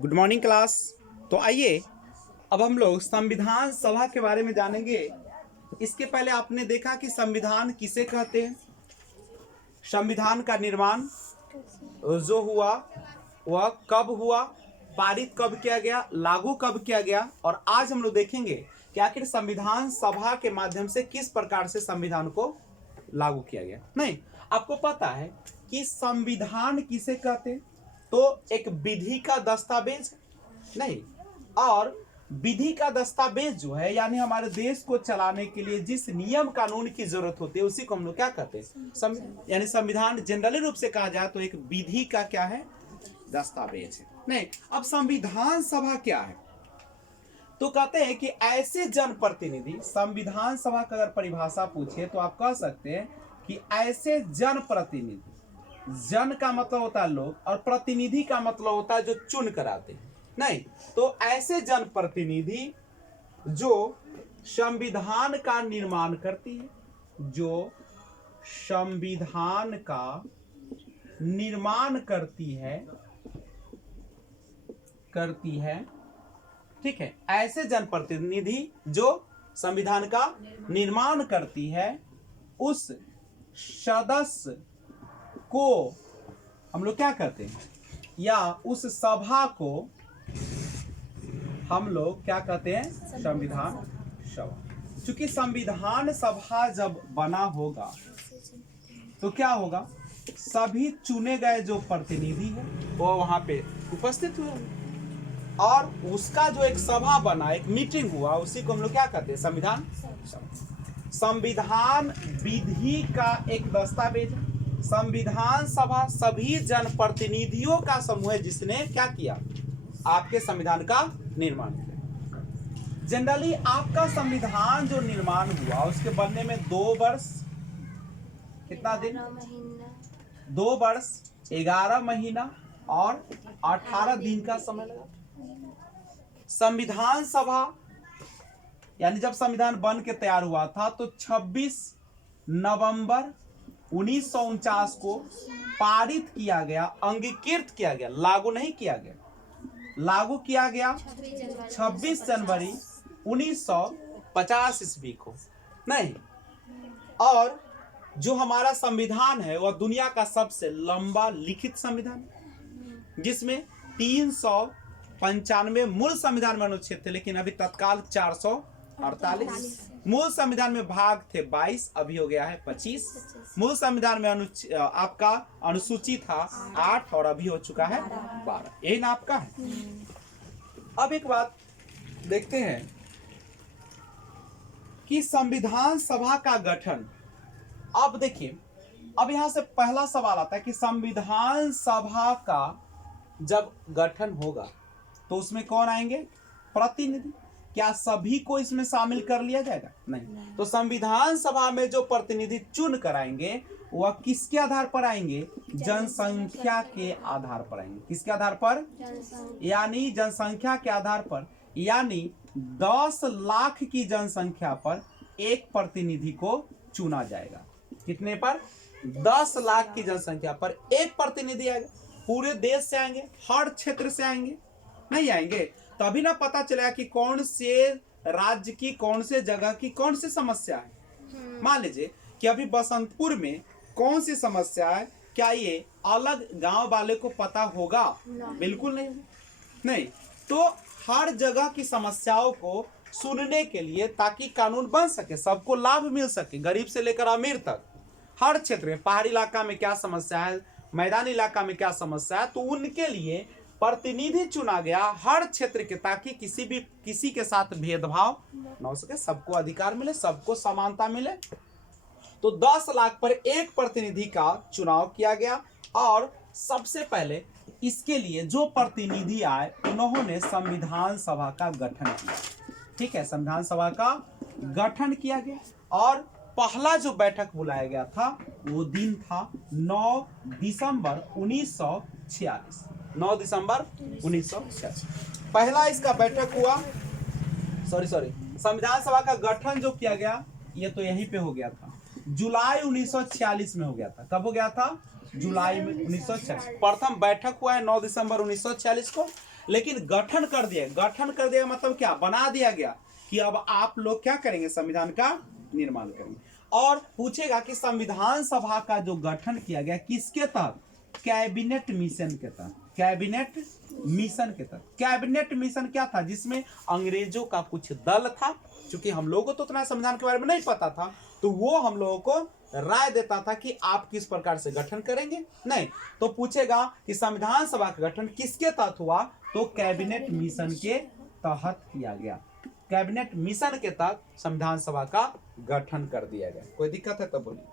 Good morning class. तो आइए अब हम लोग संविधान सभा के बारे में जानेंगे। इसके पहले आपने देखा कि संविधान किसे कहते हैं। संविधान का निर्माण जो हुआ वह कब हुआ, पारित कब किया गया, लागू कब किया गया, और आज हम लोग देखेंगे कि आखिर संविधान सभा के माध्यम से किस प्रकार से संविधान को लागू किया गया। नहीं, आपको पता है कि संविधान किसे कहते हैं? तो एक विधि का दस्तावेज नहीं, और विधि का दस्तावेज जो है यानी हमारे देश को चलाने के लिए जिस नियम कानून की जरूरत होती है उसी को हम लोग क्या कहते हैं, यानी संविधान जनरली रूप से कहा जाए तो एक विधि का क्या है, दस्तावेज है। नहीं, अब संविधान सभा क्या है? तो कहते हैं कि ऐसे जनप्रतिनिधि, संविधान सभा का अगर परिभाषा पूछे तो आप कह सकते हैं कि ऐसे जनप्रतिनिधि, जन का मतलब होता है लोग और प्रतिनिधि का मतलब होता है जो चुन कर आते हैं। नहीं, तो ऐसे जनप्रतिनिधि जो संविधान का निर्माण करती है, जो संविधान का निर्माण करती है, ठीक है। ऐसे जनप्रतिनिधि जो संविधान का निर्माण करती है, उस सदस्य को हम लोग क्या कहते हैं, या उस सभा को हम लोग क्या कहते हैं, संविधान सभा। क्योंकि संविधान सभा जब बना होगा तो क्या होगा, सभी चुने गए जो प्रतिनिधि है वो वहां पे उपस्थित हुए और उसका जो एक सभा बना, एक मीटिंग हुआ, उसी को हम लोग क्या कहते हैं, संविधान सभा। संविधान विधि का एक दस्तावेज। संविधान सभा सभी जनप्रतिनिधियों का समूह है जिसने क्या किया, आपके संविधान का निर्माण किया। जनरली आपका संविधान जो निर्माण हुआ उसके बनने में 2 वर्ष, कितना दिन, 2 वर्ष 11 महीना और 18 दिन का समय लगा। संविधान सभा यानी जब संविधान बन के तैयार हुआ था तो 26 नवंबर 1949 को पारित किया गया, अंगीकृत किया गया, लागू नहीं किया गया, लागू किया गया 26 जनवरी 1950 ईस्वी को। नहीं, और जो हमारा संविधान है वह दुनिया का सबसे लंबा लिखित संविधान है, जिसमें 395 मूल संविधान में अनुच्छेद थे, लेकिन अभी तत्काल 448। मूल संविधान में भाग थे 22, अभी हो गया है 25। मूल संविधान में आपका अनुसूची था 8 और अभी हो चुका है 12। यही ना आपका है। अब एक बात देखते हैं कि संविधान सभा का गठन। अब देखिए, अब यहां से पहला सवाल आता है कि संविधान सभा का जब गठन होगा तो उसमें कौन आएंगे, प्रतिनिधि। क्या सभी को इसमें शामिल कर लिया जाएगा? नहीं। तो संविधान सभा में जो प्रतिनिधि चुन कर आएंगे वह किसके आधार पर आएंगे, जनसंख्या के आधार पर आएंगे। किसके आधार पर, यानी जनसंख्या के आधार पर, यानी 10 लाख की जनसंख्या पर एक प्रतिनिधि को चुना जाएगा। कितने पर, 10 लाख की जनसंख्या पर एक प्रतिनिधि आएगा। पूरे देश से आएंगे, हर क्षेत्र से आएंगे नहीं आएंगे, तभी ना पता चलेगा कि कौन से राज्य की, कौन से जगह की कौन सी समस्या है। मान लीजिए कि अभी बसंतपुर में कौन सी समस्या है, क्या ये अलग गांव वाले को पता होगा? बिल्कुल नहीं। तो हर जगह की समस्याओं को सुनने के लिए, ताकि कानून बन सके, सबको लाभ मिल सके, गरीब से लेकर अमीर तक, हर क्षेत्र में, पहाड़ी इलाका में क्या समस्या है, मैदानी इलाका में क्या समस्या है, तो उनके लिए प्रतिनिधि चुना गया हर क्षेत्र के, ताकि किसी के साथ भेदभाव न हो सके, सबको अधिकार मिले, सबको समानता मिले। तो 10 लाख पर एक प्रतिनिधि का चुनाव किया गया और सबसे पहले इसके लिए जो प्रतिनिधि आए उन्होंने संविधान सभा का गठन किया। ठीक है, संविधान सभा का गठन किया गया और पहला जो बैठक बुलाया गया था वो दिन था 9 दिसंबर 1946। 9 दिसंबर 1946 पहला इसका बैठक हुआ। संविधान सभा का गठन जो किया गया ये तो यहीं पे हो गया था, जुलाई 1946 में हो गया था। कब हो गया था? जुलाई में 1946। प्रथम बैठक हुआ है 9 दिसंबर 1946 को। लेकिन गठन कर दिया, गठन कर दिया मतलब क्या, बना दिया गया कि अब आप लोग क्या करेंगे, संविधान का निर्माण करेंगे। और पूछेगा कि संविधान सभा का जो गठन किया गया किसके तहत, कैबिनेट मिशन के तहत, कैबिनेट मिशन के तहत। कैबिनेट मिशन क्या था, जिसमें अंग्रेजों का कुछ दल था, क्योंकि हम लोगों को तो उतना संविधान के बारे में नहीं पता था, तो वो हम लोगों को राय देता था कि आप किस प्रकार से गठन करेंगे। नहीं तो पूछेगा कि संविधान सभा का गठन किसके तहत हुआ, तो कैबिनेट मिशन के तहत किया गया। कैबिनेट मिशन के तहत संविधान सभा का गठन कर दिया गया। कोई दिक्कत है तो बोलिए।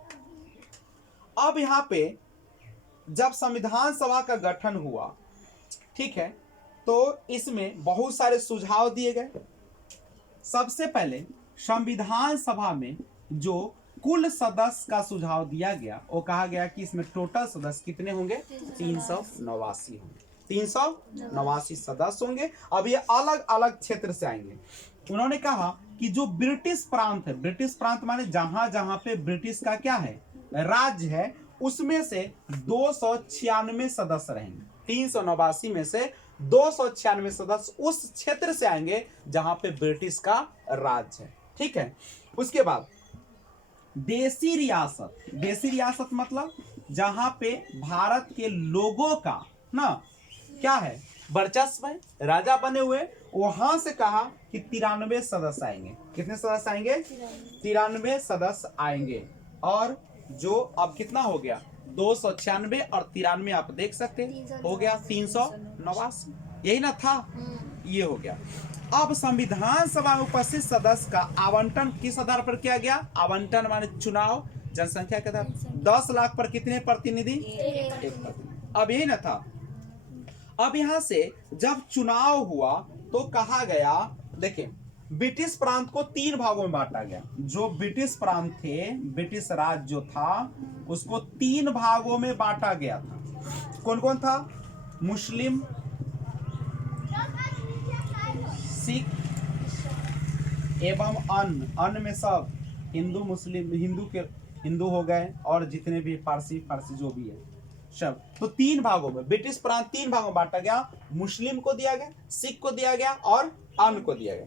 अब यहाँ पे जब संविधान सभा का गठन हुआ, ठीक है, तो इसमें बहुत सारे सुझाव दिए गए। सबसे पहले संविधान सभा में जो कुल सदस्य का सुझाव दिया गया, वो कहा गया कि इसमें टोटल सदस्य कितने होंगे, 389 होंगे, 389 सदस्य होंगे। अब ये अलग अलग क्षेत्र से आएंगे। उन्होंने कहा कि जो ब्रिटिश प्रांत है, ब्रिटिश प्रांत माने जहां जहां पे ब्रिटिश का क्या है, राज्य है, उसमें से 296 सदस्य रहेंगे। 389 में से 296 सदस्य उस क्षेत्र से आएंगे जहां पे ब्रिटिश का राज्य है, ठीक है। उसके बाद देसी रियासत, देसी रियासत मतलब जहां पे भारत के लोगों का ना क्या है, वर्चस्व है, राजा बने हुए, वहां से कहा कि 93 सदस्य आएंगे। कितने सदस्य आएंगे, 93 सदस्य आएंगे। और जो अब कितना हो गया, 296 और 93 आप देख सकते हैं, हो गया 389, यही ना था, ये हो गया। अब संविधान सभा में उपस्थित सदस्य का आवंटन किस आधार पर किया गया, आवंटन माने चुनाव, जनसंख्या के आधार, 10 लाख पर कितने प्रतिनिधि, 1 प्रतिनिधि। अब यही ना था। अब यहां से जब चुनाव हुआ तो कहा गया, देखिए ब्रिटिश प्रांत को 3 भागों में बांटा गया। जो ब्रिटिश प्रांत थे, ब्रिटिश राज जो था, उसको 3 भागों में बांटा गया था। कौन कौन था, मुस्लिम, सिख एवं अन्य में सब हिंदू, मुस्लिम, हिंदू हो गए, और जितने भी पारसी जो भी है सब। तो 3 भागों में ब्रिटिश प्रांत 3 भागों में बांटा गया। मुस्लिम को दिया गया, सिख को दिया गया और अन्य को दिया गया।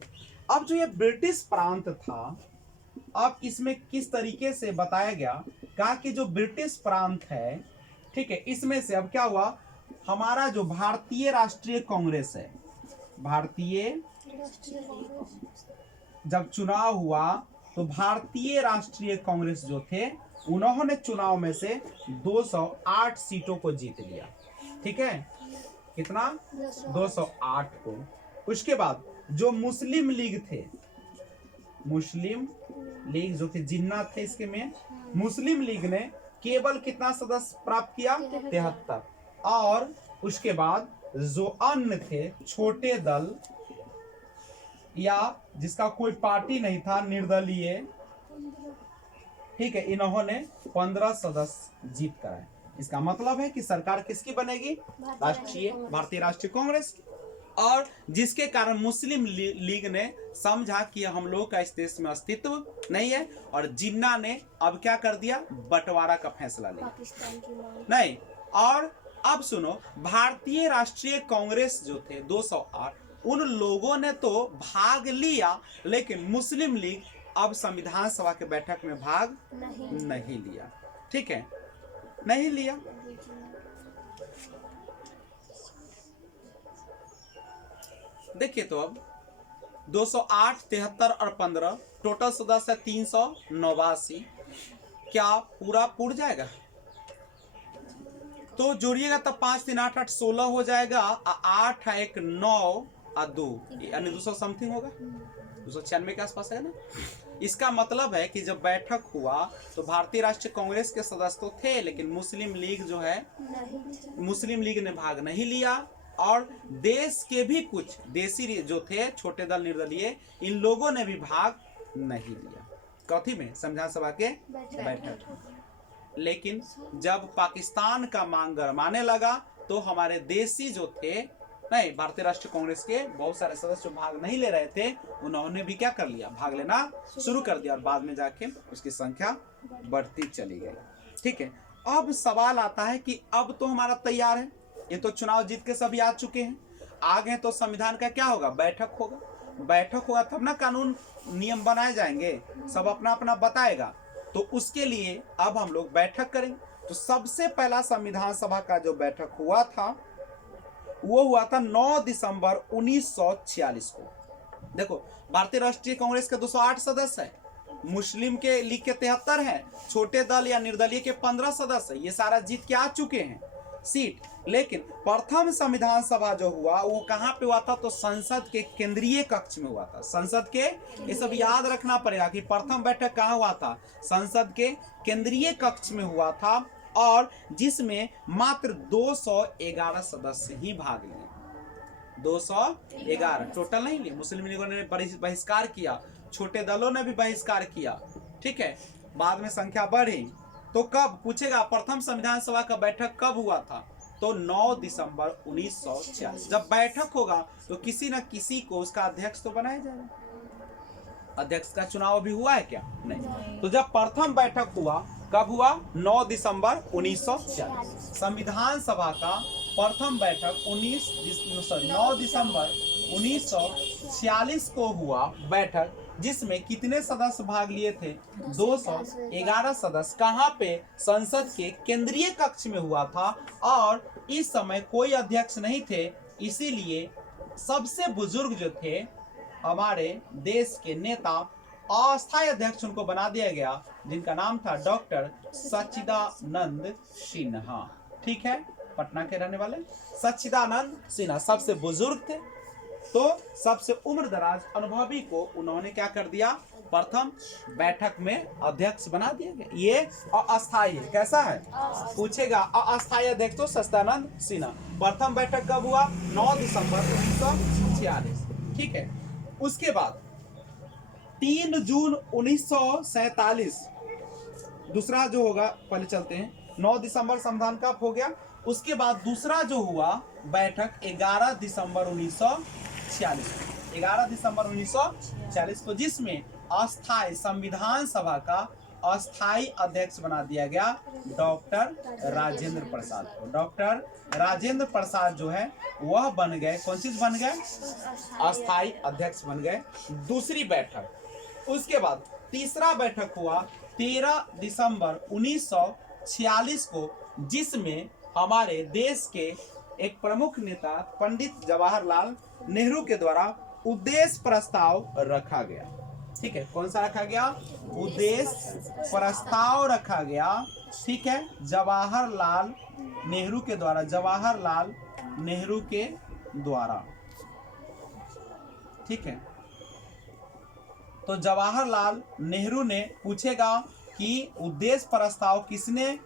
अब जो ये ब्रिटिश प्रांत था, अब इसमें किस तरीके से बताया गया, कहा कि जो ब्रिटिश प्रांत है, ठीक है, इसमें से अब क्या हुआ, हमारा जो भारतीय राष्ट्रीय कांग्रेस है, भारतीय जब चुनाव हुआ तो भारतीय राष्ट्रीय कांग्रेस जो थे, उन्होंने चुनाव में से 208 सीटों को जीत लिया, ठीक है, कितना, 208 को। उसके बाद जो मुस्लिम लीग थे, मुस्लिम लीग जो थे, जिन्ना थे इसके में, मुस्लिम लीग ने केवल कितना सदस्य प्राप्त किया, 73। और उसके बाद जो अन्य थे, छोटे दल या जिसका कोई पार्टी नहीं था, निर्दलीय, ठीक है, इन्होंने 15 सदस्य जीत कर आए। इसका मतलब है कि सरकार किसकी बनेगी, भारतीय राष्ट्रीय कांग्रेस की। और जिसके कारण मुस्लिम लीग ने समझा कि हम लोग का इस देश में अस्तित्व नहीं है, और जिन्ना ने अब क्या कर दिया, बंटवारा का फैसला लिया, नहीं। और अब सुनो, भारतीय राष्ट्रीय कांग्रेस जो थे 208, उन लोगों ने तो भाग लिया, लेकिन मुस्लिम लीग अब संविधान सभा के बैठक में भाग नहीं लिया, ठीक है, नहीं लिया। देखिए तो अब 208, 73 और 15 टोटल सदस्य 389, क्या पूरा पूर जाएगा, तो जोड़िएगा तब 5 3 8 8 16 हो जाएगा, 8 1 9 और 2 यानी 200 समथिंग होगा, 296 के आसपास है ना। इसका मतलब है कि जब बैठक हुआ तो भारतीय राष्ट्रीय कांग्रेस के सदस्य तो थे, लेकिन मुस्लिम लीग जो है, मुस्लिम लीग ने भाग नहीं लिया, और देश के भी कुछ देसी जो थे, छोटे दल, निर्दलीय, इन लोगों ने भी भाग नहीं लिया। कथी में, संविधान सभा के बैठक। लेकिन जब पाकिस्तान का मांग गरमाने लगा तो हमारे देसी जो थे, नहीं, भारतीय राष्ट्रीय कांग्रेस के बहुत सारे सदस्य जो भाग नहीं ले रहे थे, उन्होंने भी क्या कर लिया, भाग लेना शुरू कर दिया, और बाद में जाके उसकी संख्या बढ़ती चली गई, ठीक है। अब सवाल आता है कि अब तो हमारा तैयार है, ये तो चुनाव जीत के सभी आ चुके हैं, आ गए तो संविधान का क्या होगा, बैठक होगा। बैठक होगा तब ना कानून नियम बनाए जाएंगे, सब अपना अपना बताएगा। तो उसके लिए अब हम लोग बैठक करेंगे। तो सबसे पहला संविधान सभा का जो बैठक हुआ था वो हुआ था 9 दिसंबर 1946 को। देखो, भारतीय राष्ट्रीय कांग्रेस के 208 सदस्य है, मुस्लिम के लीग के 73 हैं, छोटे दल या निर्दलीय के 15 सदस्य, ये सारा जीत के आ चुके हैं सीट। लेकिन प्रथम संविधान सभा जो हुआ वो कहां पे हुआ था, तो संसद के केंद्रीय कक्ष में हुआ था। संसद के, ये सब याद रखना पड़ेगा कि प्रथम बैठक कहां हुआ था, संसद के केंद्रीय कक्ष में हुआ था, और जिसमें मात्र 211 सदस्य ही भाग लिए। 211 टोटल नहीं लिए, मुस्लिम लीगों ने बहिष्कार किया, छोटे दलों ने भी बहिष्कार किया, ठीक है, बाद में संख्या बढ़ी। तो कब पूछेगा प्रथम संविधान सभा का बैठक कब हुआ था, तो 9 दिसंबर 1946। जब बैठक होगा तो किसी न किसी को उसका अध्यक्ष तो बनाया जाएगा। अध्यक्ष का चुनाव अभी हुआ है क्या, नहीं। तो जब प्रथम बैठक हुआ कब हुआ, 9 दिसंबर 1946। संविधान सभा का प्रथम बैठक 9 दिसंबर 1946 को हुआ बैठक, जिसमें कितने सदस्य भाग लिए थे, 211 सदस्य। कहां पे, संसद के केंद्रीय कक्ष में हुआ था, और इस समय कोई अध्यक्ष नहीं थे, इसीलिए सबसे बुजुर्ग जो थे हमारे देश के नेता, अस्थायी अध्यक्ष उनको बना दिया गया, जिनका नाम था डॉक्टर सच्चिदानंद सिन्हा। ठीक है, पटना के रहने वाले सच्चिदानंद सिन्हा सबसे बुजुर्ग थे। तो सबसे उम्र दराज अनुभवी को उन्होंने क्या कर दिया, प्रथम बैठक में अध्यक्ष बना दिया गया। ये अस्थायी है, कैसा है, पूछेगा अस्थायी अध्यक्ष तो सच्चिदानंद सिन्हा। प्रथम बैठक कब हुआ, 9 दिसंबर 1946। ठीक है, उसके बाद 3 जून 1947 दूसरा जो होगा, पहले चलते हैं, 9 दिसंबर संविधान कब हो गया, उसके बाद दूसरा जो हुआ बैठक 11 दिसंबर 1946, 11 दिसंबर 1946 को, जिसमें अस्थायी संविधान सभा का अस्थायी अध्यक्ष बना दिया गया डॉक्टर राजेंद्र प्रसाद को। डॉक्टर राजेंद्र प्रसाद जो है वह बन गए, कौन चीज बन गए, अस्थायी अध्यक्ष बन गए। दूसरी बैठक, उसके बाद तीसरा बैठक हुआ 13 दिसंबर 1946 को, जिसमें हमारे देश के एक प्रमुख नेता पंडित जवाहरलाल नेहरू के द्वारा उद्देश्य प्रस्ताव रखा गया। ठीक है, कौन सा रखा गया, उद्देश्य प्रस्ताव रखा गया। ठीक है, जवाहरलाल नेहरू के द्वारा, जवाहरलाल नेहरू के द्वारा। ठीक है, तो जवाहरलाल नेहरू ने, पूछेगा कि उद्देश्य प्रस्ताव किसने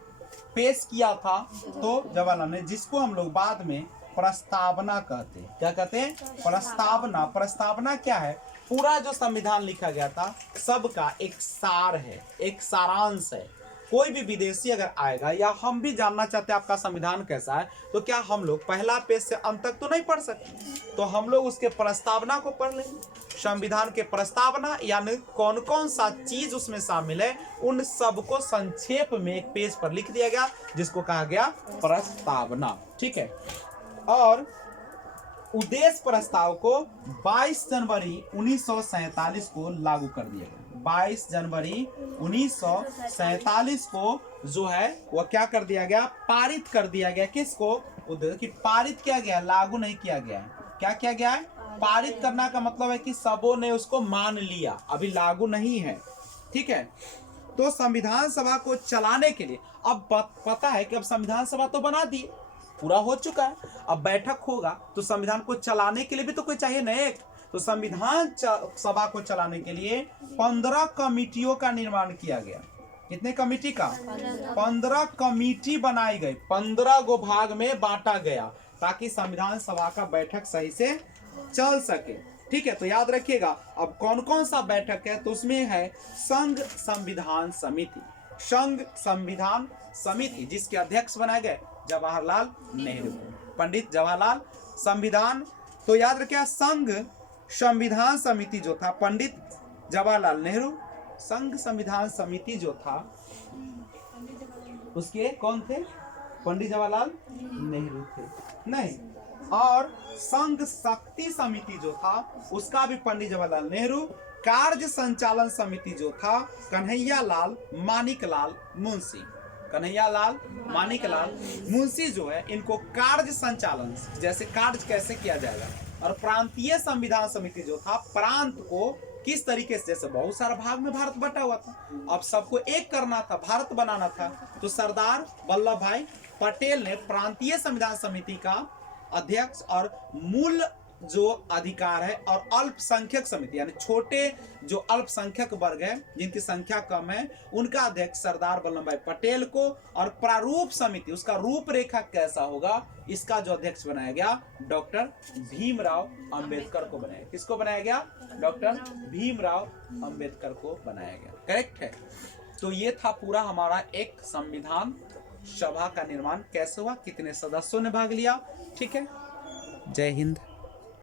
पेश किया था, तो जवाहरलाल ने, जिसको हम लोग बाद में प्रस्तावना कहते हैं। क्या कहते हैं, प्रस्तावना। प्रस्तावना क्या है, पूरा जो संविधान लिखा गया था सबका एक सार है, एक सारांश है। कोई भी विदेशी अगर आएगा, या हम भी जानना चाहते हैं आपका संविधान कैसा है, तो क्या हम लोग पहला पेज से अंत तक तो नहीं पढ़ सकते, तो हम लोग उसके प्रस्तावना को पढ़ लेंगे। संविधान के प्रस्तावना यानी कौन कौन सा चीज उसमें शामिल है, उन सबको संक्षेप में एक पेज पर लिख दिया गया, जिसको कहा गया प्रस्तावना। ठीक है, और उद्देश्य प्रस्ताव को 22 जनवरी 1947 को लागू कर दिया गया। 22 जनवरी 1947 को जो है वह क्या कर दिया गया, पारित कर दिया गया। किसको, उद्देश्य की पारित किया गया, लागू नहीं किया गया है। क्या किया गया है, पारित करना का मतलब है कि सबों ने उसको मान लिया, अभी लागू नहीं है। ठीक है, तो संविधान सभा को चलाने के लिए, अब पता है कि अब संविधान सभा तो बना दी, पूरा हो चुका है, अब बैठक होगा तो संविधान को चलाने के लिए भी तो कोई चाहिए ना एक। तो संविधान सभा को चलाने के लिए 15 कमिटियों का निर्माण किया गया। कितने कमिटी का, 15 कमिटी बनाई गई, 15 गो भाग में बांटा गया, ताकि संविधान सभा का बैठक सही से चल सके। ठीक है, तो याद रखिएगा। अब कौन कौन सा बैठक है, तो उसमें है संघ संविधान समिति। संघ संविधान समिति जिसके अध्यक्ष बनाए गए जवाहरलाल नेहरू, पंडित जवाहरलाल। संविधान, तो याद रखिए, संघ संविधान समिति जो था पंडित जवाहरलाल नेहरू। संघ संविधान समिति जो था उसके कौन थे, पंडित जवाहरलाल नेहरू थे, नहीं। और संघ शक्ति समिति जो था उसका भी पंडित जवाहरलाल नेहरू, कार्य संचालन समिति जो था कन्हैया लाल मानिकलाल मुंशी, कन्हैया लाल मानिकलाल मुंशी जो है इनको कार्य संचालन, जैसे कार्य कैसे किया जाएगा, और प्रांतीय संविधान समिति जो था प्रांत को किस तरीके से, जैसे बहुत सारा भाग में भारत बटा हुआ था, अब सबको एक करना था, भारत बनाना था, तो सरदार वल्लभ भाई पटेल ने प्रांतीय संविधान समिति का अध्यक्ष और मूल जो अधिकार है और अल्पसंख्यक समिति यानी छोटे जो अल्पसंख्यक वर्ग है जिनकी संख्या कम है उनका अध्यक्ष सरदार वल्लभ भाई पटेल को, और प्रारूप समिति उसका रूपरेखा कैसा होगा इसका जो अध्यक्ष बनाया गया डॉक्टर भीमराव अंबेडकर को बनाया। किसको बनाया गया? डॉक्टर भीमराव अंबेडकर को बनाया गया। करेक्ट है। तो ये था पूरा हमारा एक संविधान सभा का निर्माण कैसे हुआ, कितने सदस्यों ने भाग लिया। ठीक है, जय हिंद।